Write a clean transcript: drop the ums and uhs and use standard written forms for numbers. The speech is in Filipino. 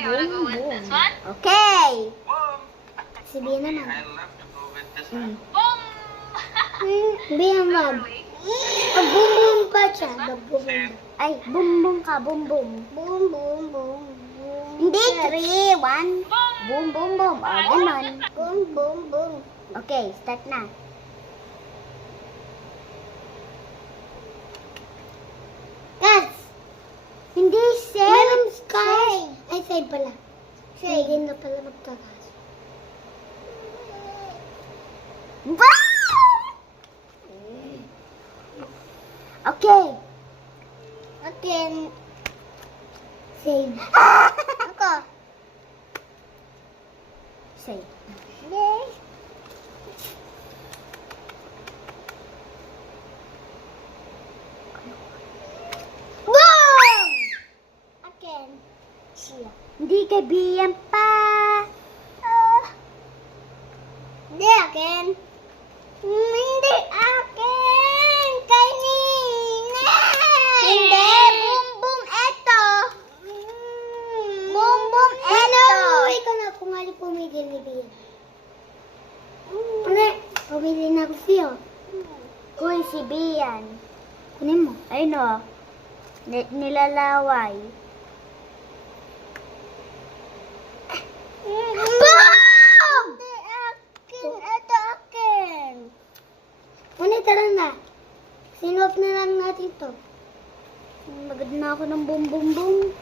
Okay, wanna go with boom. this one? Okay. Boom. Si Bia Okay, naman. I love to go with this one. Boom! Bia wag. Really? Mag-boom-boom pa siya. Mag-boom-boom. Ay, boom-boom ka. Boom-boom. Boom-boom, boom. Hindi, 3, 1. Boom, boom, boom. O, ganon. Boom, boom, boom. Okay, start na. Yes! Hindi, save. Meron sky. Ay, save pala. Save. Hindi na pala magtakas. Okay. Again. Save. Ako. Save. Yay. Boom! Again. Siya. Hindi kabiyan pa. Hindi akin. Hindi akin. Kanina. Hindi. Boom, boom, eto. Boom, boom, eto. Uwi ka na kung ali pumigil ni Bian. Ano? Pumili na ako siya. Kuy, si Bian. Kunin mo. Ayun o. Nilalaway. Boom! Hindi akin. Ito akin. Ngunit tara na. Sinop na lang natin to. Magad na ako ng boom boom boom.